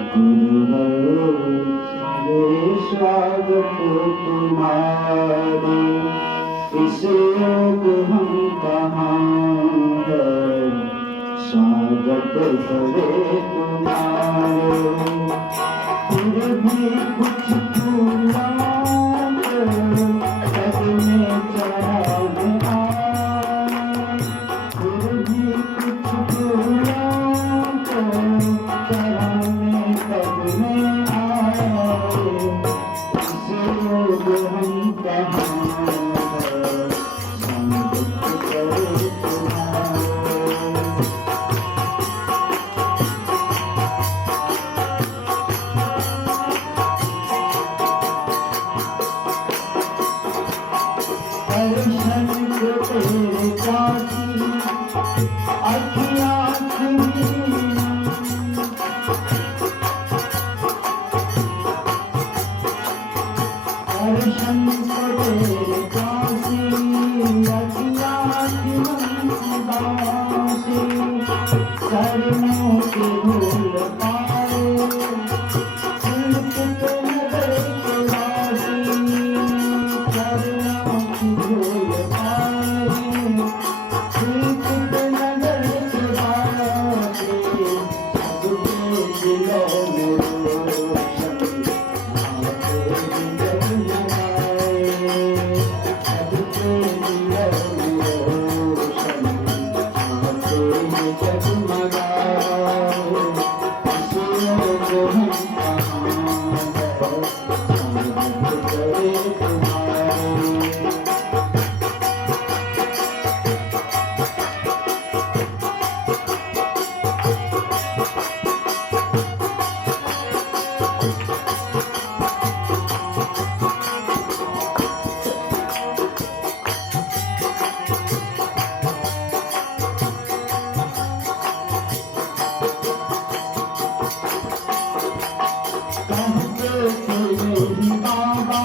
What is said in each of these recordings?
गुरुवर मेरे स्वागत तुम्हारे, इस योग हम कहाँ है, स्वागत करे तुम्हारे। फिर भी कुछ भूला करने चढ़ाने आए, फिर भी कुछ भूला चढ़ाने करने आए, इस योग हम कहाँ है, स्वागत करे तुम्हारे। दर्शन को तेरे काशी अखियाँ खुली, दर्शन को तेरे काशी अखियाँ खुली, चरणों के धूल पाए चिंतित नगर के वासी, चरणों की धूल पाए चिंतित नगर के वासी, सबके दिलों में रोशन आते जगमगाए, सबके दिलों में रोशन आते जगमगाए, इसलिए हम कहाँ है, स्वागत करे तुम्हारे। कहते थे मेरी बाबा,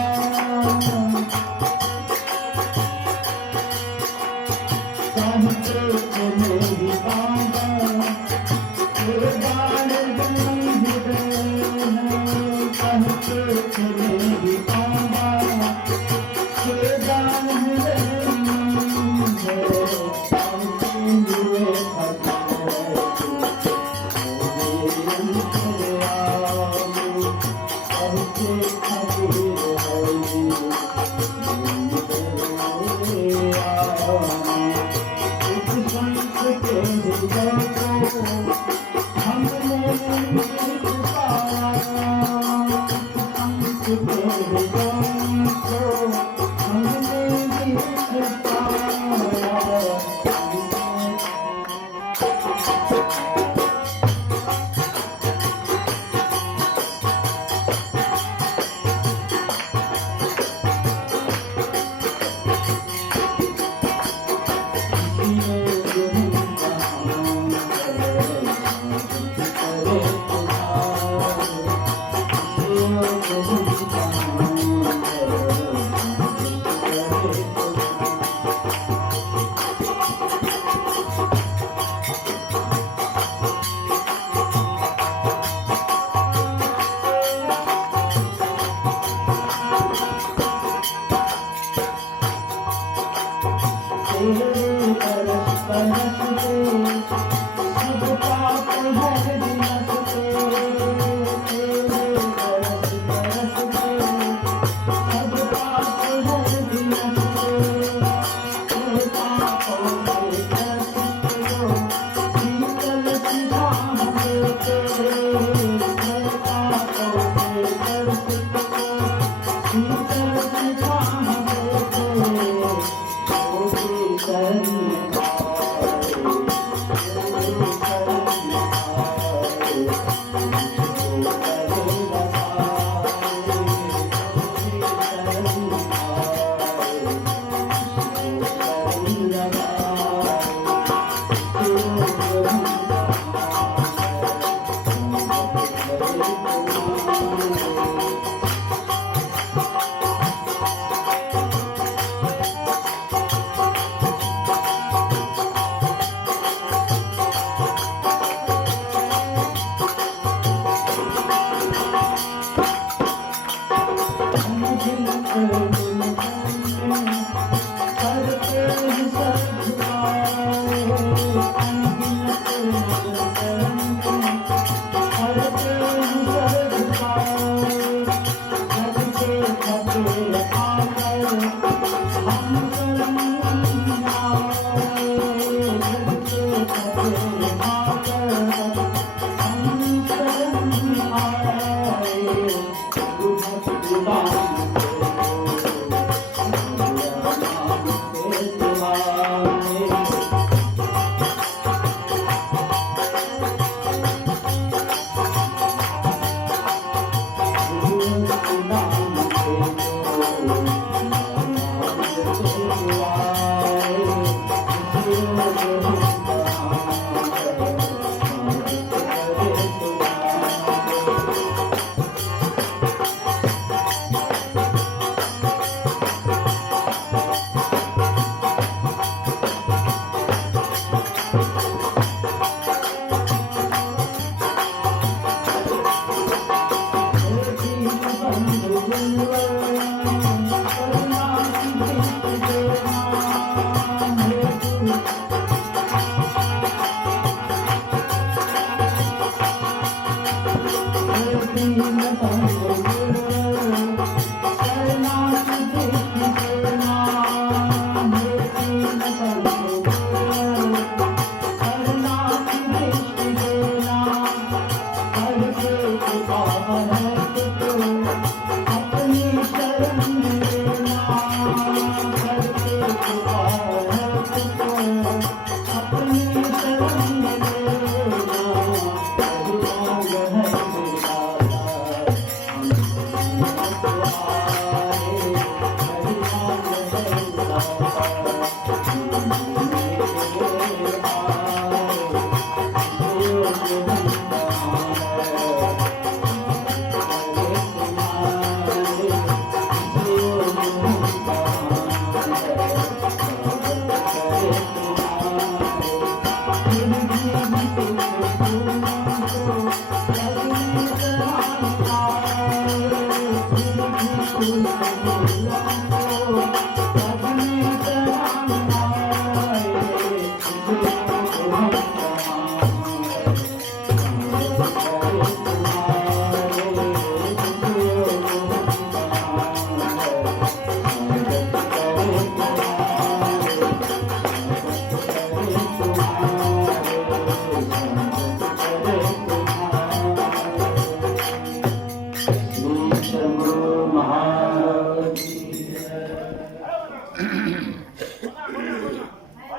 कहते थे मेरी बाबा, केदार गंज हैं, कहते थे मेरी बाबा, केदार गंज है, कहते हुए करते हैं सर झुकाए, सबके फतेह आकर हम शरण आए, सबके फतेह आकर हम शरण आए। गुरु भक्ति दान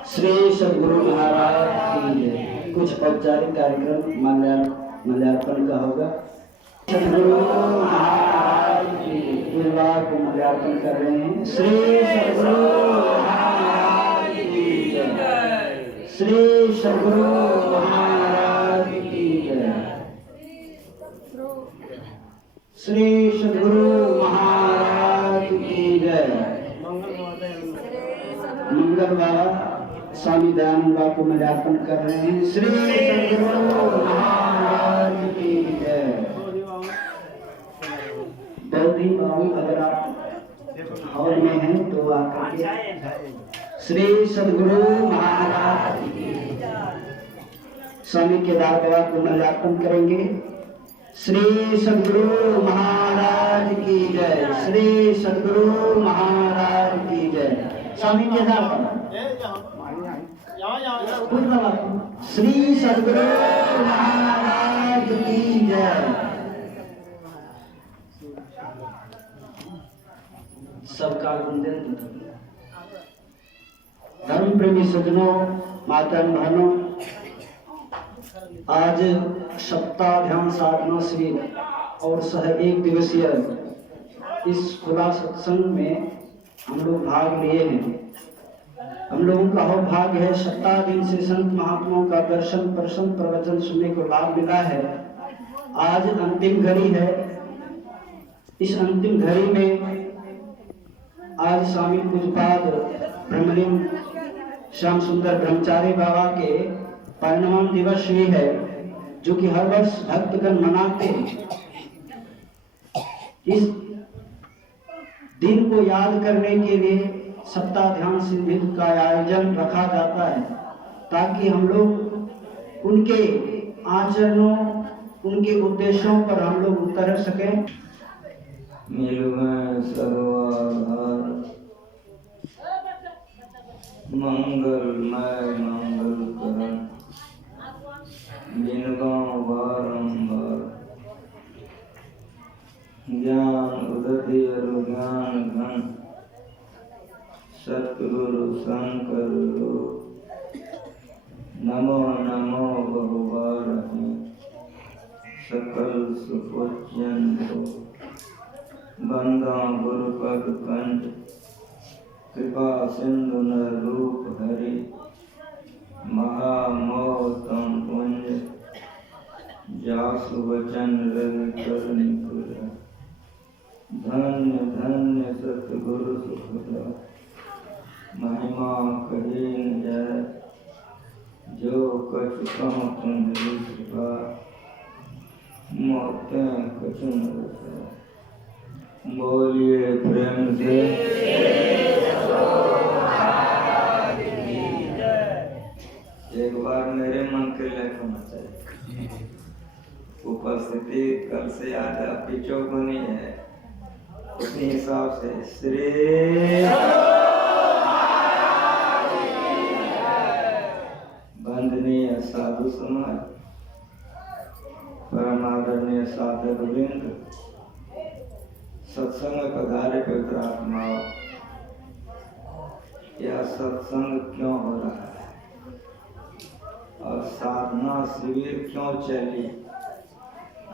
श्री सद्गुरु महाराज की जय। कुछ औपचारिक कार्यक्रम माल्यार्पण का होगा। सद्गुरु महाराज की विवाह को माल्यार्पण कर रहे हैं। श्री सद्गुरु महाराज की जय। श्री सद्गुरु महाराज की जय। श्री सद्गुरु महाराज की जय। मंगलवार स्वामी दयानंद बाबा को माल्यार्पण कर रहे हैं। श्री सद्गुरु महाराज की जय। बहुत ही अगर आप हॉल में हैं तो आकर के श्री सद्गुरु महाराज की स्वामी केदार बाबा को माल्यार्पण करेंगे। श्री सद्गुरु महाराज की जय। श्री सद्गुरु महाराज की जय। स्वामी केदार बाबा श्री सद्गुरु महाराज की जय। सबका वंदन। धर्म प्रेमी सज्जनों, माता बहनों, आज सप्ताह ध्यान साधना शिविर और सह 1 दिवसीय इस खुला सत्संग में हम लोग भाग लिए हैं। हम लोगों का भाग्य है, 7 दिन से संत महात्माओं का दर्शन प्रश्न प्रवचन सुनने को लाभ मिला है। आज अंतिम घड़ी है। इस अंतिम घड़ी में आज स्वामी पूज्यपाद ब्रह्मलीन श्याम सुंदर ब्रह्मचारी बाबा के परिनिर्वाण दिवस भी है, जो कि हर वर्ष भक्तगण मनाते हैं। इस दिन को याद करने के लिए सप्ताह ध्यान शिविर का आयोजन रखा जाता है, ताकि हम लोग उनके आचरणों उनके उद्देश्यों पर हम लोग उतर सकें। मिलवें सर्वाधार मंगलमय मंगल करण बिनगांव बारंबार ज्ञान उदधि और ज्ञान घन सतगुरु शंकर नमो नमो बहुबार सकल सुपूज्यन को बंदा गुरुपद कंठ कृपा सिंधु न रूप हरि महामोहतम पुंज जासु वचन रवि कर निकुल धन्य धन्य सतगुरु सुखदा महिमा कहे न जाय जो कछु कहूँ तुम्हारी कृपा मोते कछु न रसा। बोलिए प्रेम से एक बार मेरे मन के लेख होना चाहिए। उपस्थिति कल से आज आपकी चौगुनी है, उसी हिसाब से श्री वंदनीय साधु समाज, परम आदरणीय साधक वृंद, सत्संग पधारे पवित्र आत्माओं, यह सत्संग क्यों हो रहा है और साधना शिविर क्यों चली,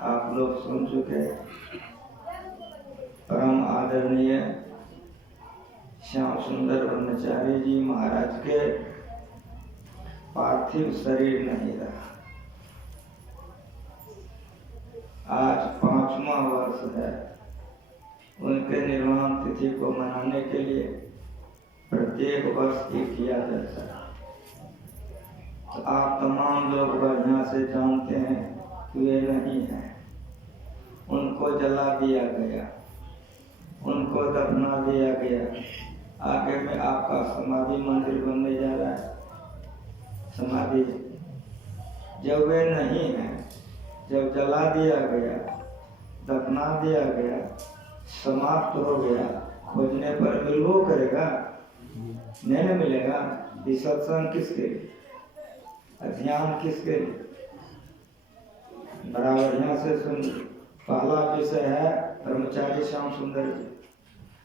आप लोग सुन चुके। परम आदरणीय श्याम सुंदर ब्रह्मचारी जी महाराज के पार्थिव शरीर नहीं रहा। आज 5वां वर्ष है। उनके निर्वाण तिथि को मनाने के लिए प्रत्येक वर्ष ये किया जाता है। तो आप तमाम लोग बढ़िया से जानते हैं कि वे नहीं है, उनको जला दिया गया, उनको दफना दिया गया। आगे में आपका समाधि मंदिर बनने जा रहा है। समाधि जब वे नहीं है, जब जला दिया गया, दफना दिया गया, समाप्त हो गया, खोजने पर मिलवो करेगा, नहीं मिलेगा। ये सत्संग किसके लिए, ध्यान किसके लिए, बराबर यहाँ से सुन। पहला विषय है ब्रह्मचारी श्याम सुंदर जी,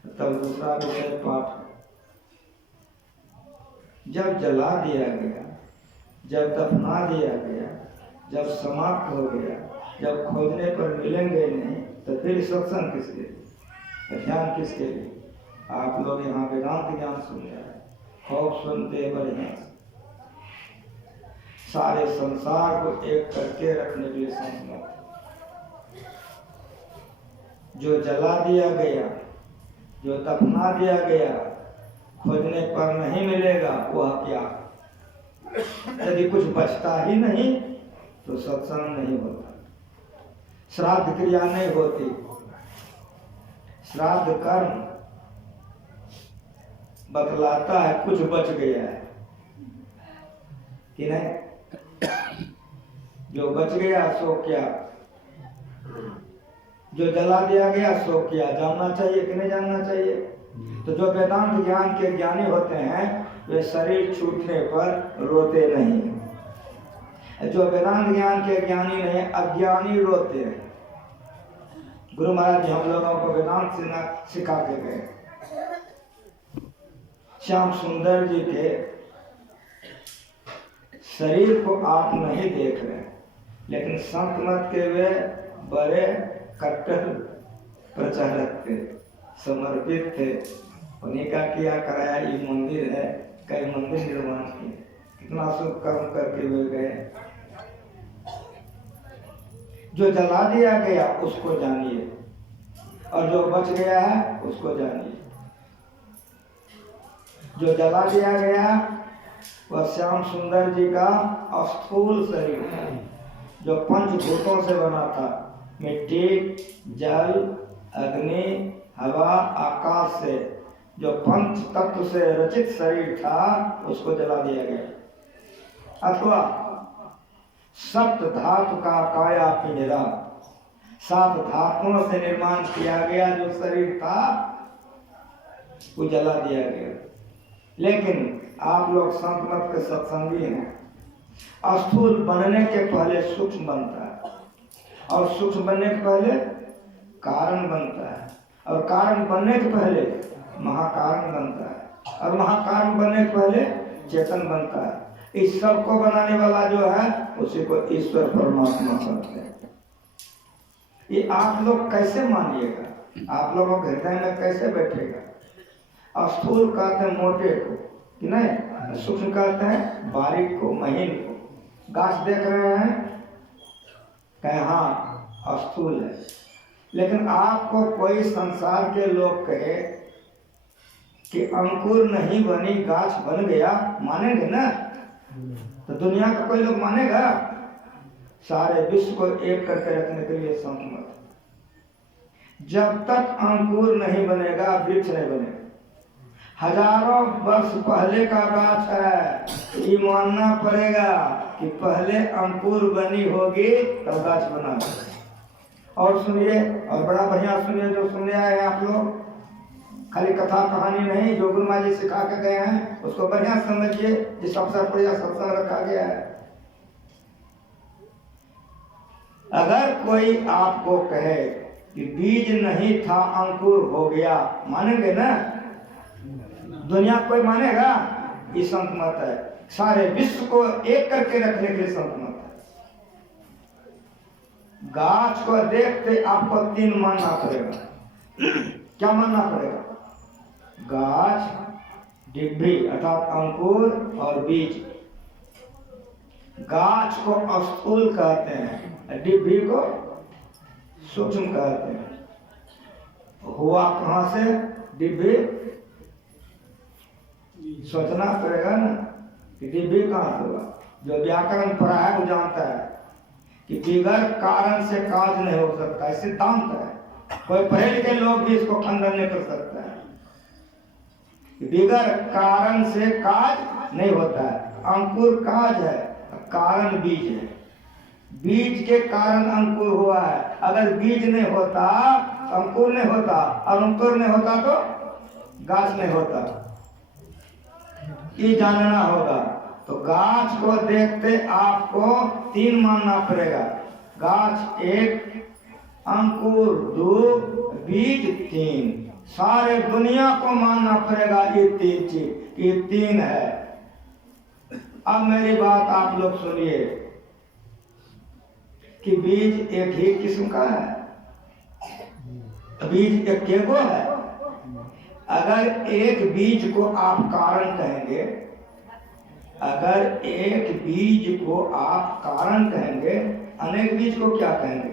तब दूसरा विषय पाठ। जब जला दिया गया, जब दफना दिया गया, जब समाप्त हो गया, जब खोजने पर मिलेंगे नहीं, तो फिर सत्संग किसके लिए, ध्यान किसके लिए। आप लोग यहाँ वेदांत ज्ञान सुन रहे हैं, खूब सुनते बढ़िया से। सारे संसार को एक करके रखने के लिए संस्मत। जो जला दिया गया, जो दफना दिया गया, खोजने पर नहीं मिलेगा, वह क्या। यदि कुछ बचता ही नहीं तो सत्संग नहीं होता, श्राद्ध क्रिया नहीं होती। श्राद्ध कर्म बतलाता है कुछ बच गया है कि नहीं। जो बच गया सो क्या, जो जला दिया गया सो क्या, जानना चाहिए कि नहीं जानना चाहिए। तो जो वेदांत ज्ञान के ज्ञानी होते हैं वे शरीर छूटने पर रोते नहीं। जो वेदांत ज्ञान के ज्ञानी नहीं, अज्ञानी रोते हैं। गुरु महाराज जी हम लोगों को वेदांत सिखा के गए। श्याम सुंदर जी के शरीर को आप नहीं देख रहे, लेकिन संत मत के वे बड़े कट्टर प्रचारक थे, समर्पित थे। उन्हीं का किया कराया ये मंदिर है, कई मंदिर निर्माण किए, कितना शुभ कर्म करके वे गए। जो जला दिया गया उसको जानिए और जो बच गया है उसको जानिए। जो जला दिया गया वह श्याम सुंदर जी का स्थूल शरीर है, जो पंचभूतों से बना था, मिट्टी, जल, अग्नि, हवा, आकाश से, जो पंच तत्व से रचित शरीर था उसको जला दिया गया। अथवा सप्त धातु का काया पिंजरा, 7 धातुओं से निर्माण किया गया जो शरीर था वो जला दिया गया। लेकिन आप लोग संत मत के सत्संगी हैं। स्थूल बनने के पहले सूक्ष्म बनता है, और सूक्ष्म बनने के पहले कारण बनता है, और कारण बनने के पहले महाकारण बनता है, और महाकारण बनने के पहले चेतन बनता है। इस सब को बनाने वाला जो है उसी को ईश्वर परमात्मा कहते हैं। ये आप लोग कैसे मानिएगा? आप लोगों के हृदय में कैसे बैठेगा? स्थूल कहते हैं मोटे को, कि नहीं? सूक्ष्म कहते हैं बारीक को, महीन को। गाछ देख रहे हैं, कहे हाँ स्थूल है। लेकिन आपको कोई संसार के लोग कहे कि अंकुर नहीं बनी गाछ बन गया, मानेंगे ना? तो दुनिया का कोई लोग मानेगा? सारे विश्व को एक करके रखने के लिए संत मत। जब तक अंकुर नहीं बनेगा वृक्ष नहीं बनेगा। हजारों वर्ष पहले का गाछ है, ये मानना पड़ेगा कि पहले अंकुर बनी होगी तब गाछ बना। और सुनिए, और बड़ा बढ़िया सुनिए, जो सुनने आए हैं आप लोग, खाली कथा कहानी नहीं, जो गुरु जी सिखा के गए हैं उसको बढ़िया समझिए। जिस अवसर पर यह सत्संग रखा गया है, अगर कोई आपको कहे कि बीज नहीं था अंकुर हो गया, मानेंगे ना? दुनिया कोई मानेगा? ये संत मत है। सारे विश्व को एक करके रखने के लिए संत मत है। गाछ को देखते आपको 3 मानना पड़ेगा। क्या मानना पड़ेगा? गाछ, डिब्बी अर्थात अंकुर और बीज। गाछ को स्थूल कहते हैं, डिब्बी को सूक्ष्म कहते हैं। हुआ कहां से डिब्बी? सोचना पड़ेगा ना कि डिब्बी कहां से हुआ। जो व्याकरण पढ़ा है वो जानता है कि बिगर कारण से काज नहीं हो सकता, सिद्धांत है। कोई पढ़े लिखे लोग भी इसको खंडन नहीं कर सकता है। बिगर कारण से काज नहीं होता है। अंकुर काज है, कारण बीज है। बीज के कारण अंकुर हुआ है। अगर बीज नहीं होता अंकुर नहीं होता, और अंकुर नहीं होता तो गाछ नहीं होता। ये जानना होगा। तो गाछ को देखते आपको 3 मानना पड़ेगा। गाछ 1, अंकुर 2, बीज 3। सारे दुनिया को मानना पड़ेगा ये 3 चीज, ये 3 है। अब मेरी बात आप लोग सुनिए कि बीज एक ही किस्म का है। बीज एक केगो है। अगर एक बीज को आप कारण कहेंगे, अगर एक बीज को आप कारण कहेंगे, अनेक बीज को क्या कहेंगे?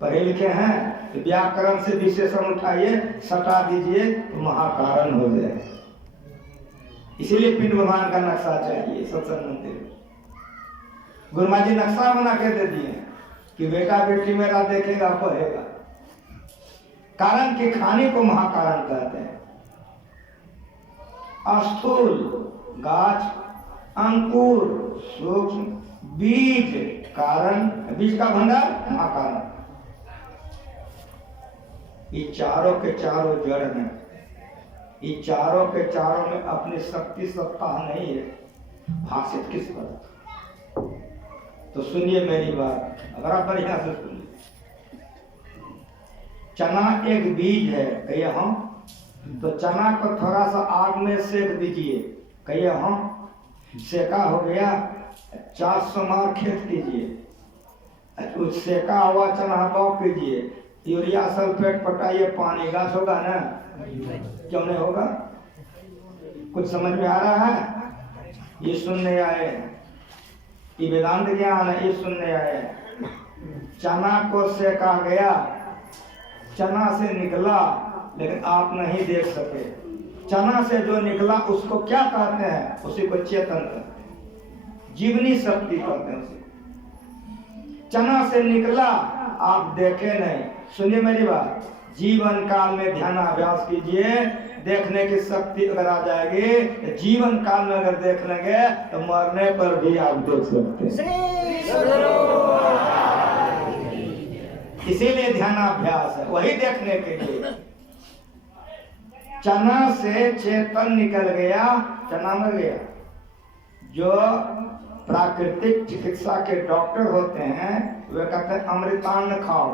पढ़े लिखे हैं तो व्याकरण से विशेषण उठाइए, सटा दीजिए तो महाकारण हो जाए। इसीलिए पिंड भगवान का नक्शा चाहिए सत्संग मंदिर। गुरुमा जी नक्शा बना के दे दिए कि बेटा बेटी मेरा देखेगा पढ़ेगा। कारण के खाने को महाकारण कहते हैं। स्थूल गाछ, अंकुर सूक्ष्म, बीज कारण, बीज का भंडार महाकारण। ये चारों के चारों जड़ हैं। ये चारों के चारों में अपनी शक्ति सत्ता नहीं है। भाषित किस पर? तो सुनिए मेरी बात, अगर आप बढ़िया से सुनिए। चना एक बीज है, कहिए हम। तो चना को थोड़ा सा आग में सेक दीजिए, कहिए हम। सेका हो गया, 400 मार खेत कीजिए, उस सेका हुआ चना बाव कीजिए, यूरिया सल्फेट पटाइए, पानी, गाछ होगा ना? क्यों नहीं होगा? कुछ समझ में आ रहा है? ये सुनने आए, ये वेदांत ज्ञान है, ये सुनने आए। चना को सेका गया, चना से निकला, लेकिन आप नहीं देख सके। चना से जो निकला उसको क्या कहते हैं? उसी को चेतन कहते हैं, जीवनी शक्ति कहते हैं उसे। चना से निकला, आप देखे नहीं। सुनिए मेरी बात, जीवन काल में ध्यान अभ्यास कीजिए, देखने की शक्ति अगर आ जाएगी, जीवन काल में अगर देख लेंगे तो मरने पर भी आप देख सकते हैं। इसीलिए ध्यानाभ्यास है, वही देखने के लिए। चना से चेतन निकल गया, चना मर गया। जो प्राकृतिक चिकित्सा के डॉक्टर होते हैं वे कहते हैं अमृतान्न खाओ,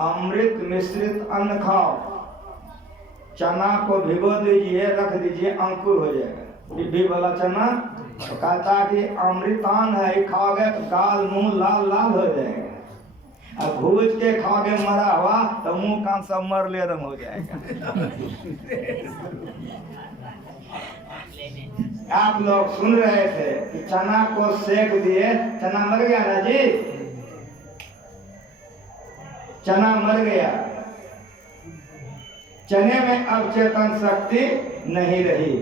अमृत मिश्रित अन्न खाओ, चना को भिगो दीजिए, रख दीजिए, अंकुर हो जाएगा। डिब्बी वाला चना तो कहता कि अमृतान है, खाओगे तो गाल मुंह लाल लाल हो जाएगा। अब भूज के खाओगे मरा हुआ तो मुंह कान सब मरले रंग हो जाएगा। आप लोग सुन रहे थे कि चना को सेक दिए, चना मर गया ना जी, चना मर गया। चने में अब चेतन शक्ति नहीं रही।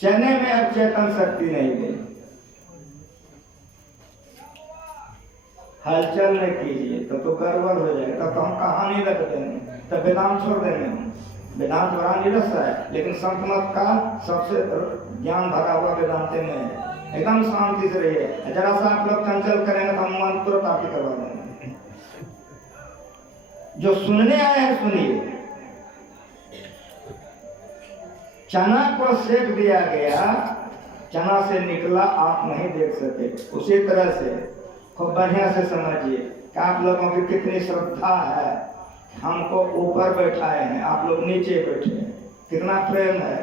चने में अब चेतन शक्ति नहीं रही। हलचल न कीजिए तो गड़बड़ हो जाएगा, तब तो हम कहानी रख देंगे, तब वेदांत छोड़ देंगे। वेदांत बड़ा निरस है, लेकिन संत मत का सबसे ज्ञान भरा हुआ वेदांत में है। एकदम शांति से रहिए, जरा सा आप लोग चंचल करेंगे तो हम मन तुरंत आपकी करवा देंगे। जो सुनने आए हैं सुनिए। चना को सेक दिया गया, चना से निकला आप नहीं देख सके। उसी तरह से खूब बढ़िया से समझिए कि आप लोगों की कितनी श्रद्धा है। हमको ऊपर बैठाए हैं, आप लोग नीचे बैठे हैं, कितना प्रेम है।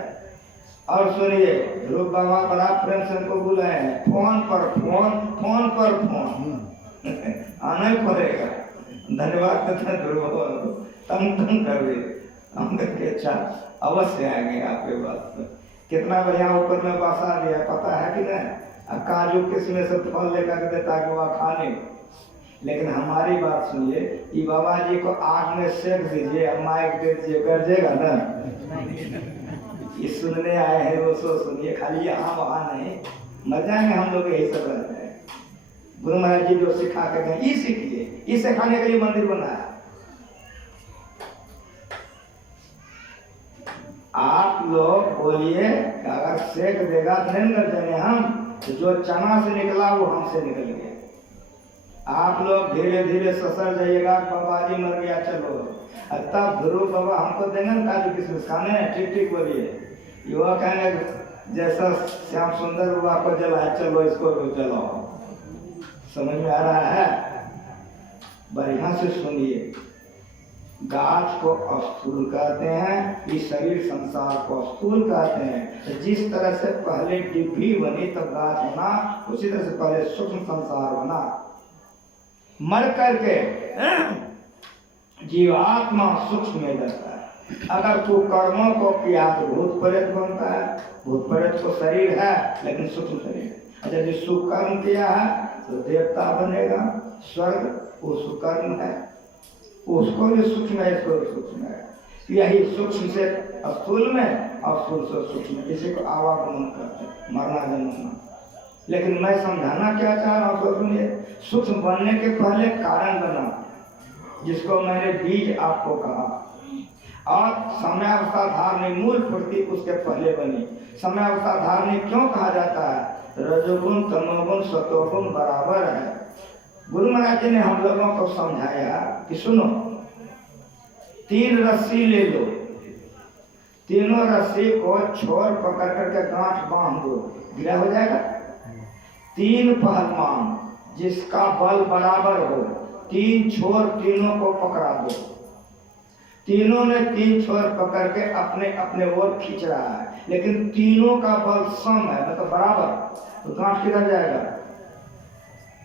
और सुनिए, ध्रुव बाबा बड़ा प्रेम से हमको बुलाए हैं, फोन पर फोन, फोन पर फोन आना ही पड़ेगा। धन्यवाद करते हैं ध्रुव बाबा, तंग कर दे हम देखिए। अच्छा, अवश्य आएंगे आपके पास। कितना बढ़िया ऊपर में बसा दिया, पता है कि नहीं? काजू किस्में से फल लेकर देता कि वह खा ले। लेकिन हमारी बात सुनिए, कि बाबा जी को आग में सेक दीजिए, अब माइक दे दीजिए, गरजेगा ना? ये सुनने आए हैं वो सो सुनिए, खाली यहाँ वहाँ नहीं, मजा में हम लोग यही सब रहते हैं। गुरु महाराज जी जो सिखा के गए, ये सीखिए, ये सिखाने के लिए मंदिर बनाया। आप लोग बोलिए अगर सेक देगा तो नहीं कर देंगे हम, तो जो चना से निकला वो हमसे निकल गया। आप लोग धीरे धीरे ससर जाइएगा, बाबा जी मर गया चलो, तब ध्रुव बाबा हमको देंगे ना काजू किसमिस खाने। ठीक ठीक बोलिए। युवा कहेंगे जैसा श्याम सुंदर बाबा को जलाए, चलो इसको भी जलाओ। समझ में आ रहा है? बढ़िया से सुनिए। गाछ को स्थूल कहते हैं, इस शरीर संसार को स्थूल कहते हैं। तो जिस तरह से पहले डिब्बी बनी तब गाछ बना, उसी तरह से पहले सूक्ष्म संसार बना। मर करके जीवात्मा सूक्ष्म में जाता है। अगर तू कर्मों को किया तो भूत प्रेत बनता है। भूत प्रेत को शरीर है लेकिन सूक्ष्म शरीर है। यदि सुकर्म किया है तो देवता बनेगा, स्वर्ग वो सुकर्म है, उसको भी सूक्ष्म है, इसको भी सूक्ष्म है। यही सूक्ष्म से स्थूल में और स्थूल से सूक्ष्म, इसी को आवागमन करते हैं, मरना जन्मना। लेकिन मैं समझाना क्या चाह रहा हूँ, सुनिए। सूक्ष्म बनने के पहले कारण बना, जिसको मैंने बीज आपको कहा, और समयावस्था धारणी मूल पूर्ति उसके पहले बनी। समयावस्था धारणी क्यों कहा जाता है? रजोगुण तमोगुण सतोगुण बराबर है। गुरु महाराज जी ने हम लोगों को समझाया कि सुनो, 3 रस्सी ले लो, तीनों रस्सी को छोर पकड़ करके गांठ बांध दो, गिला हो जाएगा। 3 पहलवान जिसका बल बराबर हो, 3 छोर तीनों को पकड़ा दो। तीनों ने 3 छोर पकड़ के अपने अपने ओर खींच रहा है, लेकिन तीनों का बल सम है, मतलब बराबर, तो गांठ किधर जाएगा?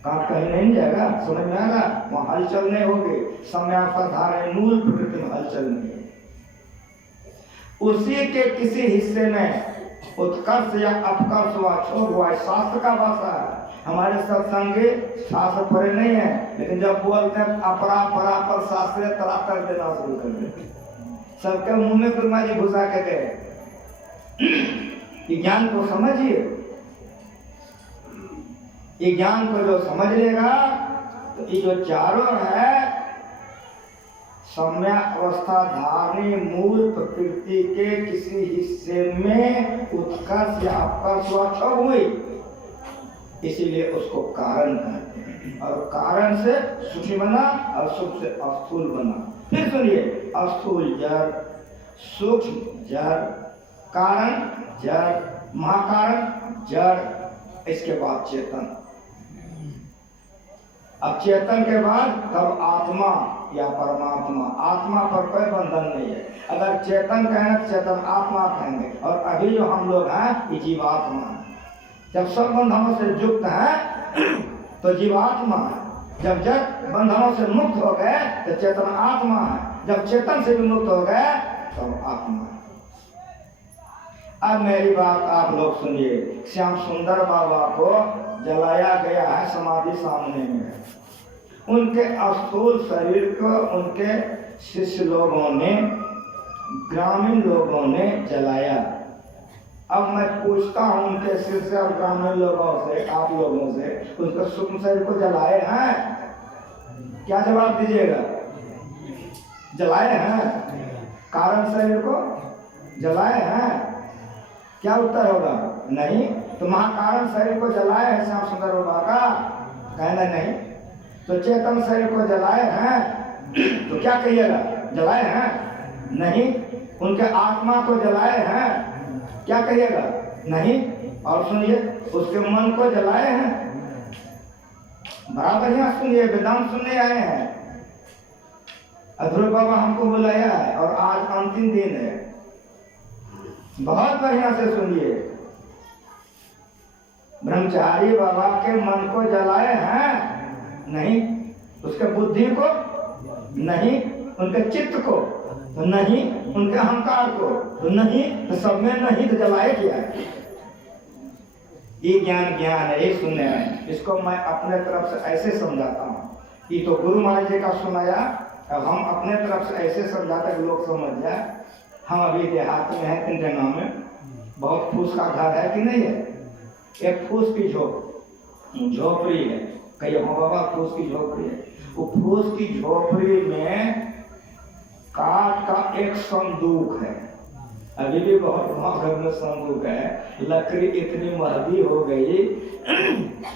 गांठ कहीं नहीं जाएगा। समझ में आएगा? वहां हलचल नहीं होगी। समयावस्था धारणी मूल प्रकृति में हलचल नहीं है। उसी के किसी हिस्से में उत्कर्ष या अपकर्ष हुआ, छोड़ हुआ, शास्त्र का भाषा है। हमारे सत्संगी शास्त्र पढ़े नहीं है, लेकिन जब बोलते हैं अपरा परा पर शास्त्र तरातर देना शुरू कर देते। सबके मुंह में गुरु महाराज जी घुसा के गए। ज्ञान को समझिए। ये ज्ञान को जो समझ लेगा तो ये जो चारों है सम्यावस्था धारणी मूल प्रकृति के किसी हिस्से में उत्कर्ष या अपकर्ष व क्षोभ हुई, इसीलिए उसको कारण कहते हैं। और कारण से सूक्ष्म बना और सूक्ष्म से अस्थूल बना। फिर सुनिए, अस्थूल जड़, सूक्ष्म जड़, कारण जड़, महाकारण जड़, इसके बाद चेतन। अब चेतन के बाद तब आत्मा या परमात्मा। आत्मा पर कोई बंधन नहीं है। अगर चेतन कहें तो चेतन आत्मा कहेंगे, और अभी जो हम लोग हैं ये जीवात्मा है। जब सब बंधनों से युक्त है तो जीवात्मा है। जब जब बंधनों से मुक्त हो गए तो चेतन आत्मा है। जब चेतन से भी मुक्त हो गए तब आत्मा है। अब मेरी बात आप लोग सुनिए। श्याम सुंदर बाबा को जलाया गया है समाधि सामने में। उनके अस्थूल शरीर को उनके शिष्य लोगों ने, ग्रामीण लोगों ने जलाया। अब मैं पूछता हूं उनके शिष्य और ग्रामीण लोगों से, आप लोगों से, उनके सूक्ष्म शरीर को जलाए हैं? क्या जवाब दीजिएगा? जलाए हैं? कारण शरीर को जलाए हैं? क्या उत्तर होगा? नहीं। तो महाकारण शरीर को जलाए हैं श्याम सुंदर बाबा का? कहना नहीं। तो चेतन शरीर को जलाए हैं? तो क्या कहिएगा? जलाए हैं? नहीं। उनके आत्मा को जलाए हैं? क्या कहिएगा? नहीं। और सुनिए, उसके मन को जलाए हैं? बराबर यहाँ सुनिए, वेदांत सुनने आए हैं। ध्रुव बाबा हमको बुलाया है और आज अंतिम दिन है। बहुत बढ़िया से सुनिए। ब्रह्मचारी बाबा के मन को जलाए हैं? नहीं। उसके बुद्धि को? नहीं। उनके चित्त को? तो नहीं। उनके अहंकार को? तो नहीं। तो सब में नहीं, तो जलाए क्या है? ये ज्ञान ज्ञान है, ये सुनने हैं। इसको मैं अपने तरफ से ऐसे समझाता हूँ। ये तो गुरु महाराज जी का सुनाया, अब हम अपने तरफ से ऐसे समझाते हैं लोग समझ जाए। हम अभी देहात में हैं, तिंडना में। बहुत फूस का घर है कि नहीं है? एक फूस की झोपड़ी है। कहिए हाँ बाबा, फूस की झोपड़ी है। वो फूस की झोपड़ी में काठ का एक संदूक है। अभी भी बहुत घर में संदूक है। लकड़ी इतनी महंगी हो गई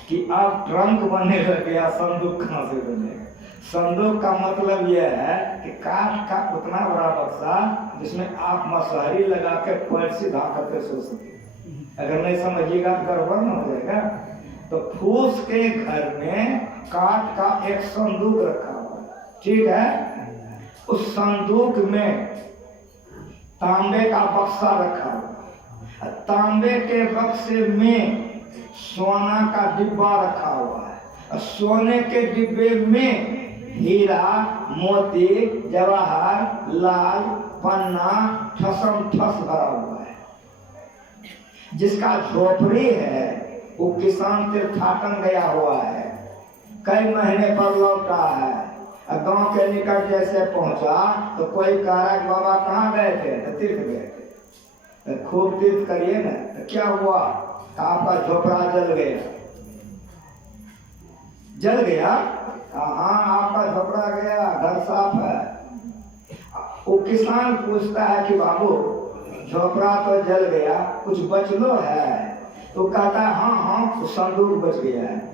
कि अब ट्रंक बनने लग गया। संदूक कहाँ से बनेगा? संदूक का मतलब यह है कि काठ का उतना बड़ा बक्सा जिसमें आप मसहरी लगा के पैर सीधा करके सो सके। अगर नहीं समझिएगा तो गड़बड़ न हो जाएगा। तो फूस के घर में काठ का एक संदूक रखा हुआ है, ठीक है? उस संदूक में तांबे का बक्सा रखा हुआ। तांबे के बक्से में सोना का डिब्बा रखा हुआ है। और सोने के डिब्बे में हीरा, मोती, जवाहर, लाल, पन्ना, ठसम ठस भरा हुआ है। जिसका झोपड़ी है वो किसान तीर्थाटन गया हुआ है, कई महीने पर लौटा है। गांव के निकट जैसे पहुंचा तो कोई कह रहा कि बाबा कहाँ गए थे? तो तीर्थ गए थे। तो खूब तीर्थ करिए ना। तो क्या हुआ? आपका झोपड़ा जल गया। जल गया? हाँ, आपका झोपड़ा गया, घर साफ है। वो किसान पूछता है कि बाबू झोपड़ा तो जल गया, कुछ बचलो है? तो कहता है हाँ, संदूक बच गया है।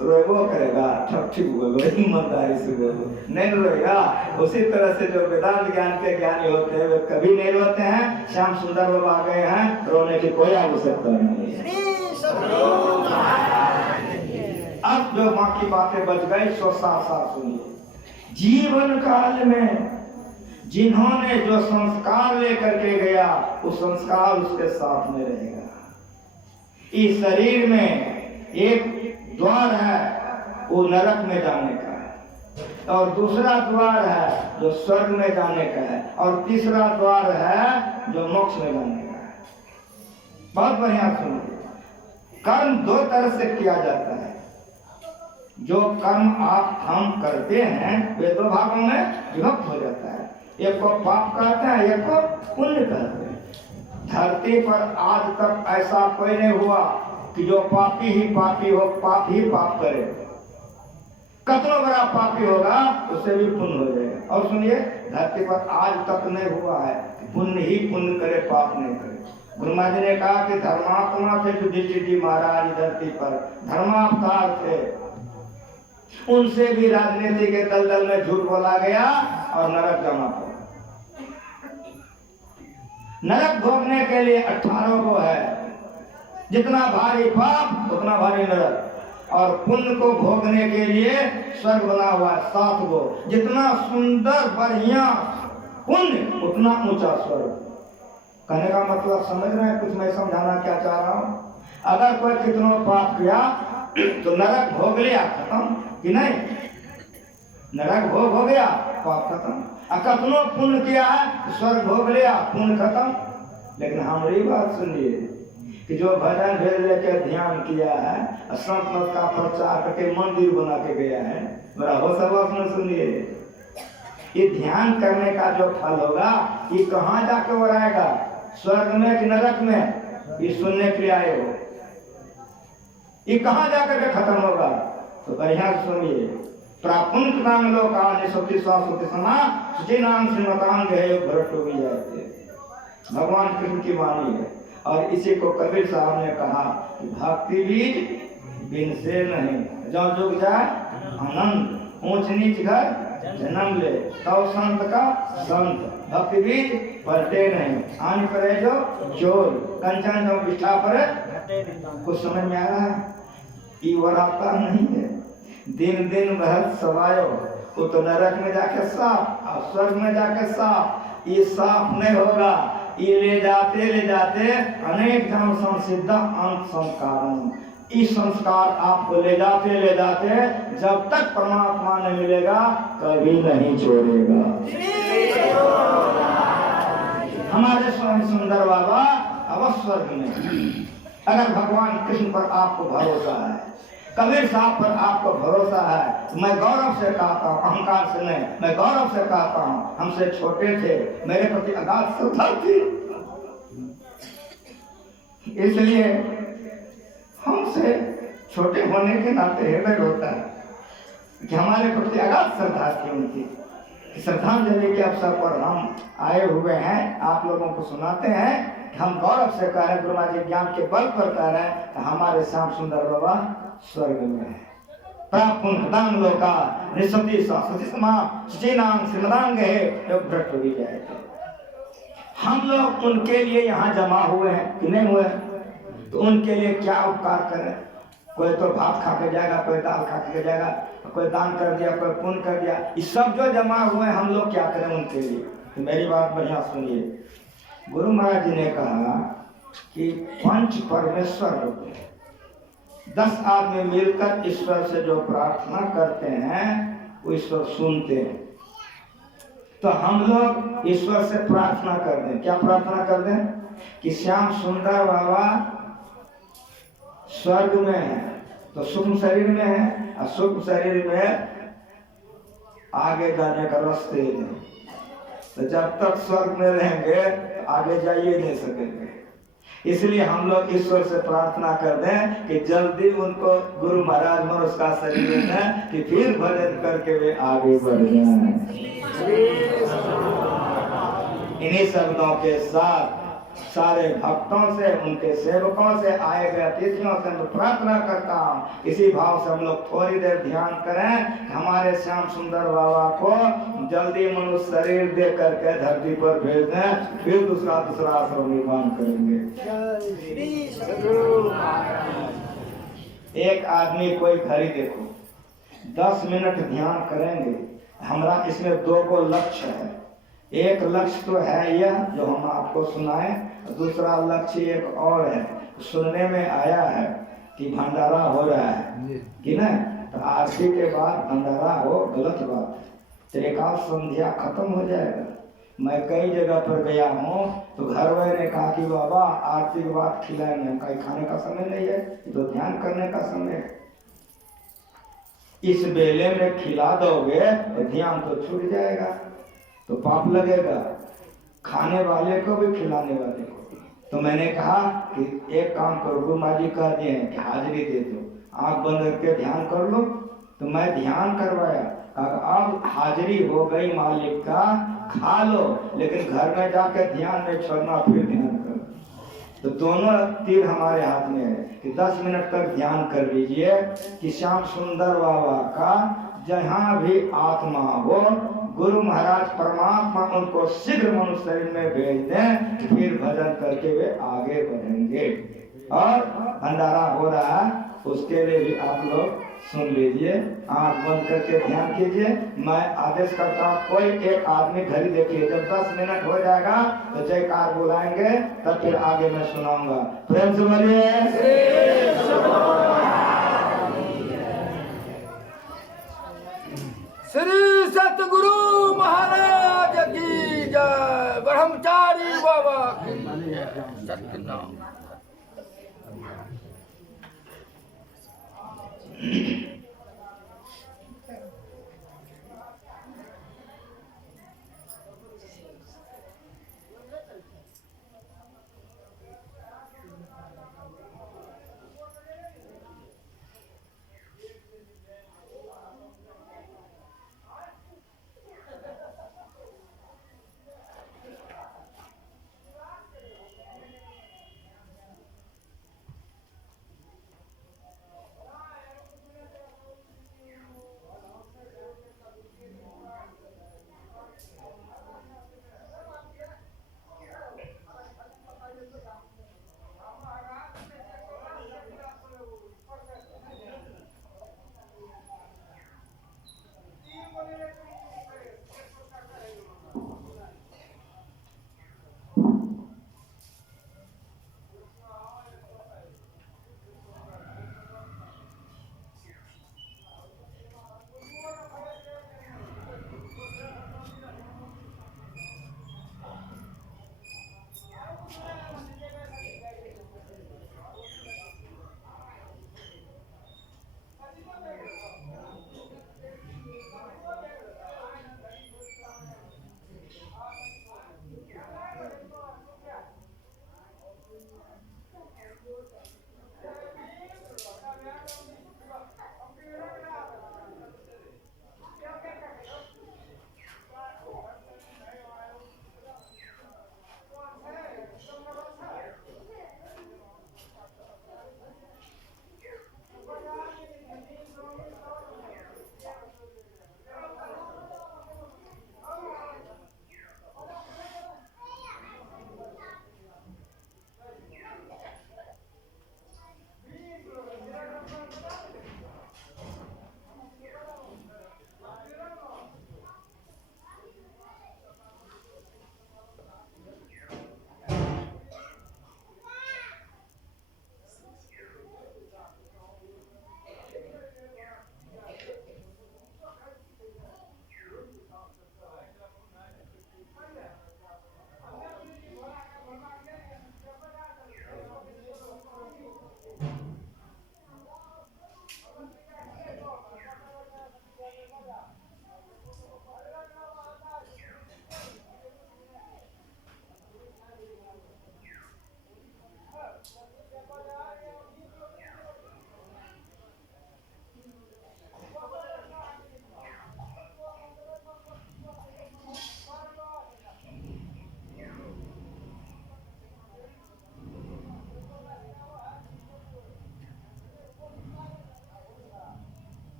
रोएगो करेगा? ठीक बोलो, ईमानदारी से बोलो, नहीं रोएगा। उसी तरह से जो वेदांत ज्ञान के ज्ञानी होते हैं वे कभी नहीं रोते हैं। श्याम सुंदर बाबा आ गए हैं, रोने की कोई आवश्यकता नहीं है। अब जो बाकी बातें बच गई सो साफ सुनिए। जीवन काल में जिन्होंने जो संस्कार लेकर के गया वो संस्कार उसके साथ में रहेगा। इस शरीर में एक द्वार है वो नरक में जाने का है, और दूसरा द्वार है जो स्वर्ग में जाने का है, और तीसरा द्वार है जो मोक्ष में जाने का है। बहुत बढ़िया सुनिए। कर्म दो तरह से किया जाता है। जो कर्म हम करते हैं वे दो भागों में विभक्त हो जाता है। एक को पाप कहते हैं, एक को पुण्य कहते हैं। धरती पर आज तक ऐसा कोई नहीं हुआ कि जो पापी ही पापी हो, पाप ही पाप करे। कतना बड़ा पापी होगा उससे भी पुण्य हो जाएगा। और सुनिए, धरती पर आज तक नहीं हुआ है पुण्य ही पुण्य करे, पाप नहीं करे। गुरु महाराज जी ने कहा कि धर्मात्मा थे युधिष्ठिर जी महाराज धरती पर, धर्मावतार थे, उनसे भी राजनीति के दलदल में झूठ बोला गया और नरक जाना पड़ा। नरक भोगने के लिए 18 को है, जितना भारी पाप उतना भारी नरक, और पुण्य को भोगने के लिए स्वर्ग बना हुआ है 7 गो। जितना सुंदर बढ़िया पुण्य उतना ऊंचा स्वर्ग। कहने का मतलब समझ रहे हैं? कुछ मैं समझाना क्या चाह रहा हूँ। अगर कोई कितना पाप किया तो नरक भोग लिया, खत्म कि नहीं? नरक भोग हो गया, पाप खत्म। कतनो पुण्य किया है स्वर्ग भोग लिया, पुण्य खत्म। लेकिन हमारी बात सुनिए कि जो भजन भेद लेके ध्यान किया है, संत मत का प्रचार करके मंदिर बना के गया है, मेरा हो सब में सुनिए, ये ध्यान करने का जो फल होगा ये कहाँ जाके वो आएगा? स्वर्ग में कि नरक में? ये सुनने के लिए आए हो, ये कहाँ जाकर के खत्म होगा? तो बढ़िया सुनिए, प्रापुंत नाम लोग आने सोती स्वास्थ्य समा सुची नाम श्रीमतांग है भ्रष्ट हो जाते। भगवान कृष्ण की वाणी है। और इसी को कबीर साहब ने कहा कि भक्ति बीज बिन से नहीं, जो जुग जाए आनंद, ऊंच नीच घर जन्म ले, तो संत का संत, भक्ति बीज पलटे नहीं, आन करे जो चोर, कंचन जो बिठा पर। कुछ समझ में आ रहा है? ये वराता नहीं है। दिन दिन बहत सवायो, वो तो नरक में जाके साफ और स्वर्ग में जाके साफ। ये साफ नहीं होगा, ये ले जाते अनेक जन्म संसिद्ध अंत संस्कार। इस संस्कार आपको ले जाते जब तक परमात्मा नहीं मिलेगा कभी नहीं छोड़ेगा। हमारे स्वामी सुंदर बाबा अवश्य स्वर्ग में। अगर भगवान कृष्ण पर आपको भरोसा है, कबीर साहब पर आपको भरोसा है, तो मैं गौरव से कहता हूँ, अहंकार से नहीं, मैं गौरव से कहता हूँ, हमसे छोटे थे, मेरे प्रति अगाध श्रद्धा थी, इसलिए हमसे छोटे होने के नाते हृदय होता है कि हमारे प्रति अगाध श्रद्धा थी उनकी। श्रद्धांजलि के अवसर पर हम आए हुए हैं, आप लोगों को सुनाते हैं कि हम गौरव से कह रहे हैं, गुरु महाराज ज्ञान के बल पर कह रहे हैं कि हमारे श्याम सुंदर बाबा स्वर्ग में है। प्रापुंत दान लोका निसती सासती समा सुचीनाम श्रीमदांग है, जो भ्रष्ट हो जाएगा। हम लोग उनके लिए यहाँ जमा हुए हैं कि नहीं हुए? तो उनके लिए क्या उपकार करें? कोई तो भात खा के जाएगा, कोई दाल खा के जाएगा, कोई दान कर दिया, कोई पुण्य कर दिया। ये सब जो जमा हुए हैं हम लोग क्या करें उनके लिए? तो मेरी बात बढ़िया सुनिए। गुरु महाराज जी ने कहा कि पंच परमेश्वर होते हैं। 10 आदमी मिलकर ईश्वर से जो प्रार्थना करते हैं वो ईश्वर सुनते हैं। तो हम लोग ईश्वर से प्रार्थना कर दें। क्या प्रार्थना कर दें? कि श्याम सुंदर बाबा स्वर्ग में है तो सूक्ष्म शरीर में है, और सूक्ष्म शरीर में आगे जाने का रास्ते नहीं। तो जब तक स्वर्ग में रहेंगे आगे जाइए नहीं सकेंगे। इसलिए हम लोग ईश्वर से प्रार्थना कर दें कि जल्दी उनको गुरु महाराज मनुष्य का शरीर में कि फिर भजन करके वे आगे बढ़ जाएं। इन्हीं शब्दों के साथ सारे भक्तों से, उनके सेवकों से, आए गए अतिथियों से मैं प्रार्थना करता हूँ, इसी भाव से हम लोग थोड़ी देर ध्यान करें। हमारे श्याम सुंदर बाबा को जल्दी मनुष्य शरीर दे करके धरती पर भेज दें, फिर दूसरा आश्रम निर्माण करेंगे। एक आदमी कोई घड़ी देखो, 10 मिनट ध्यान करेंगे। हमारा इसमें 2 को लक्ष्य है। एक लक्ष्य तो है यह जो हम आपको सुनाए, दूसरा लक्ष्य एक और है। सुनने में आया है कि भंडारा हो रहा है कि नहीं, तो आरती के बाद भंडारा हो, गलत बात है। तो एकाध संध्या खत्म हो जाएगा। मैं कई जगह पर गया हूँ तो घर वाले ने कहा कि बाबा आरती के बाद खिलाएंगे। कहीं खाने का समय नहीं है, तो ध्यान करने का समय है। इस बेले में खिला दोगे तो ध्यान तो छूट जाएगा, तो पाप लगेगा खाने वाले को भी खिलाने वाले को। तो मैंने कहा कि एक काम करो, गुरु महाराज जी कह दिए हैं कि हाजिरी दे दो, आंख बंद करके ध्यान कर लो, तो मैं ध्यान करवाया, अब हाजिरी हो गई मालिक का, खा लो, लेकिन घर में जाकर ध्यान नहीं छोड़ना, फिर ध्यान करो। तो दोनों तीर हमारे हाथ में है कि 10 मिनट तक ध्यान कर लीजिए कि श्याम सुंदर बाबा का जहाँ भी आत्मा हो, गुरु महाराज परमात्मा उनको शीघ्र मनुष्य शरीर में भेज दें, फिर भजन करके वे आगे बढ़ेंगे। और भंडारा हो रहा है, उसके लिए भी आप लोग सुन लीजिए, आंख बंद करके ध्यान कीजिए। मैं आदेश करता हूँ, कोई एक आदमी घड़ी देखिए, जब 10 मिनट हो जाएगा तो जयकार बुलाएंगे, तब फिर आगे मैं सुनाऊंगा। प्रेम से बोलिए। श्री सतगुरु महाराज की जय, ब्रह्मचारी बाबा की सतनाम।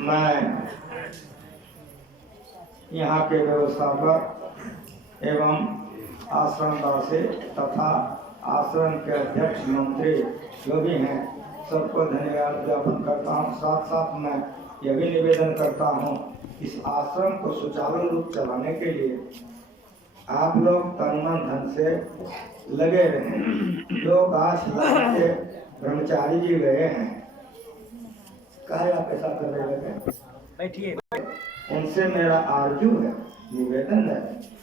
मैं यहाँ के व्यवस्थापक एवं आश्रमवासी तथा आश्रम के अध्यक्ष मंत्री जो भी हैं सबको धन्यवाद ज्ञापन करता हूँ। साथ साथ मैं यह भी निवेदन करता हूँ इस आश्रम को सुचारू रूप चलाने के लिए आप लोग तन मन धन से लगे रहें। जो गाछ लगा के ब्रह्मचारी जी गए हैं, क्या आप ऐसा कर रहे लगे? बैठिए। उनसे मेरा आरजू है, निवेदन है,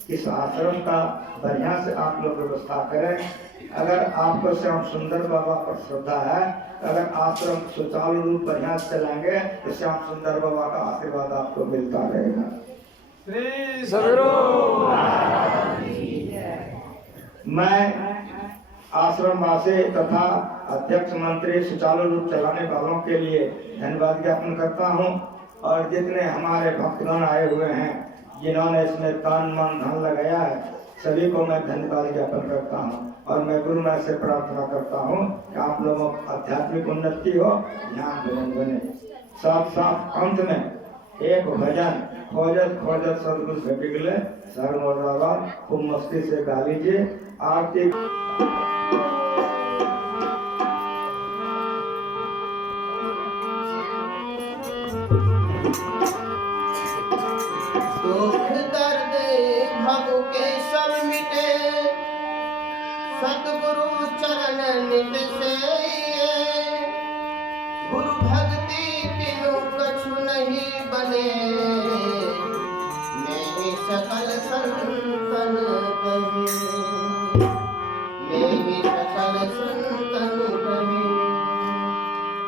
इस आश्रम का बढ़िया से आप लोग व्यवस्था करें। अगर आपको श्याम सुंदर बाबा पर श्रद्धा है, अगर आश्रम सुचारू रूप बढ़िया से चलाएंगे तो श्याम सुंदर बाबा का आशीर्वाद आपको मिलता रहेगा। श्री सवेरो मैं आश्रमवासी तथा अध्यक्ष मंत्री सुचारू रूप चलाने वालों के लिए धन्यवाद ज्ञापन करता हूं और जितने हमारे भक्तगण आए हुए हैं जिन्होंने इसमें तन मन धन लगाया है सभी को मैं धन्यवाद ज्ञापन करता हूं और मैं गुरु माँ से प्रार्थना करता हूं कि आप लोगों की आध्यात्मिक उन्नति हो, ध्यान बने। साथ साथ अंत में एक भजन खोजत खोजत सदगुरु भेट गए सर खूब मस्ती से गा लीजिए। आरती दुख दर्द भव के सब मिटे, सतगुरु चरण नित सेइये। गुरु भक्ति बिनु कछु नहीं बने, मैं सकल संतन कहे, मैं सकल संतन कहे।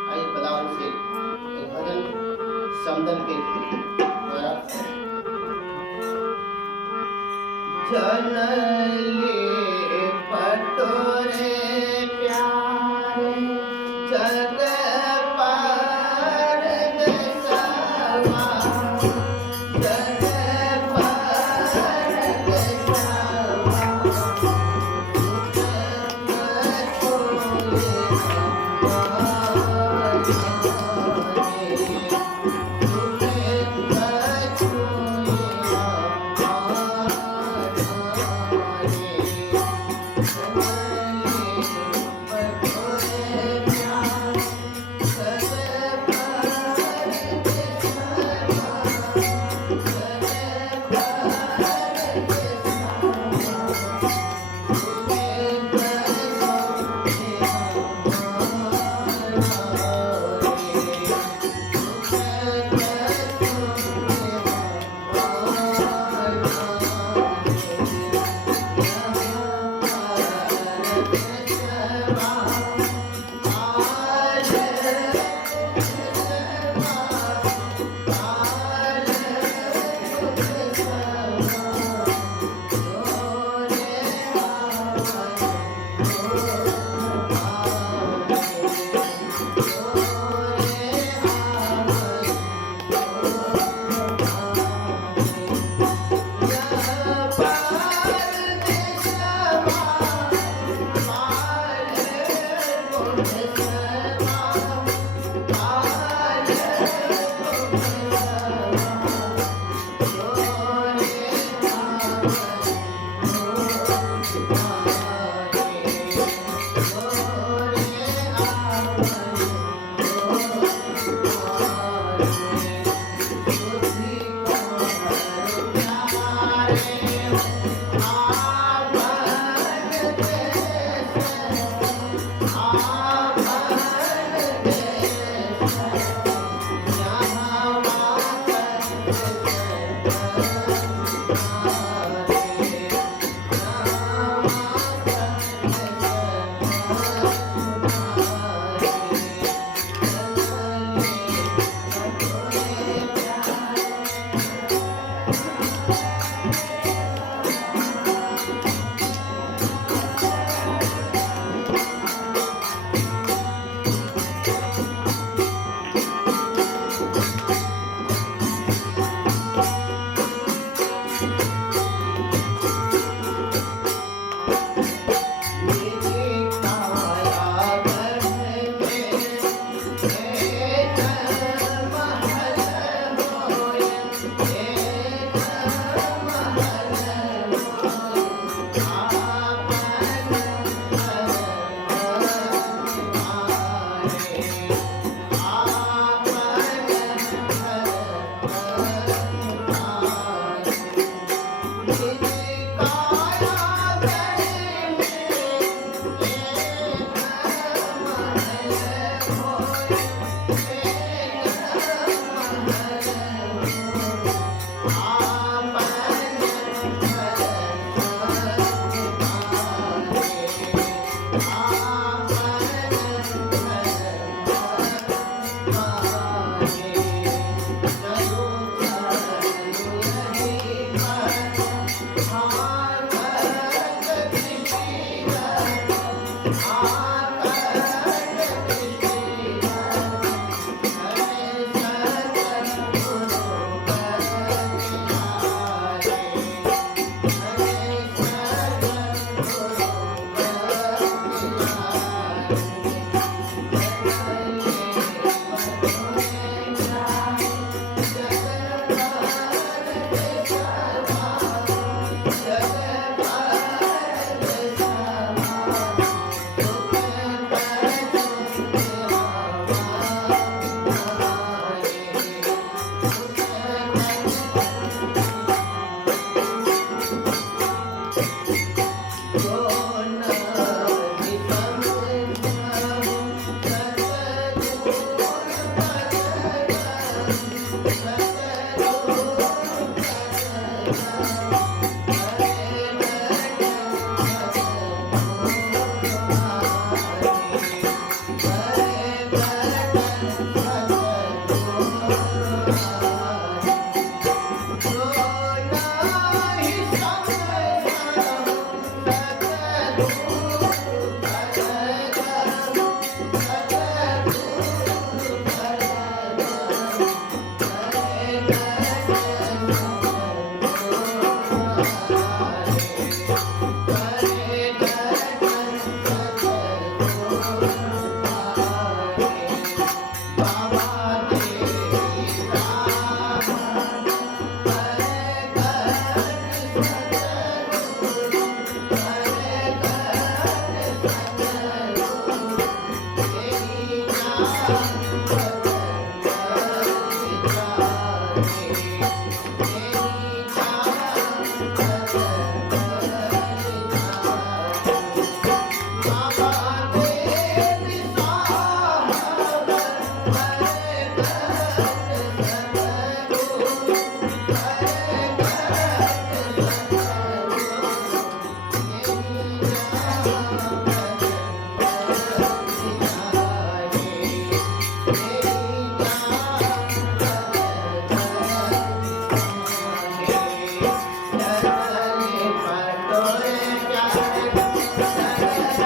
आइए पदावन से एक भजन समदन के द्वारा। जनले पटोरे प्यारे जग पाए,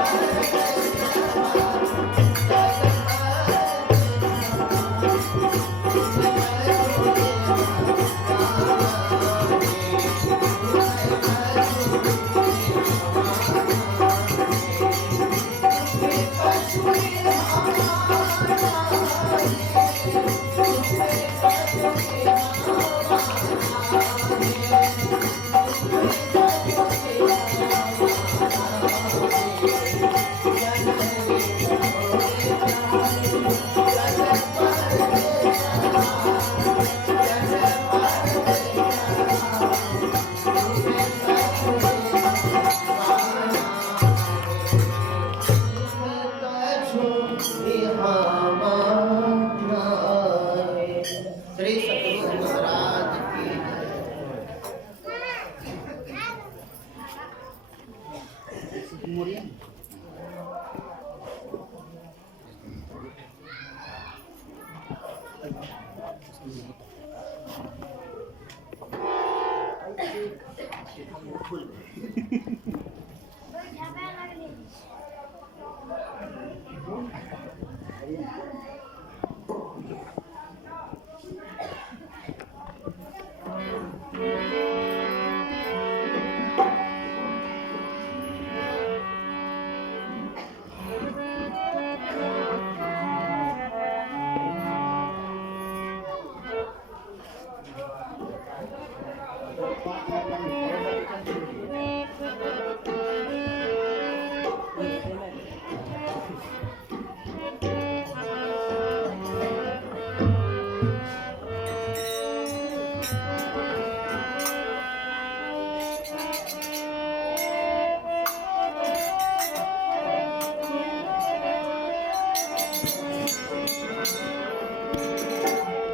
Thank you.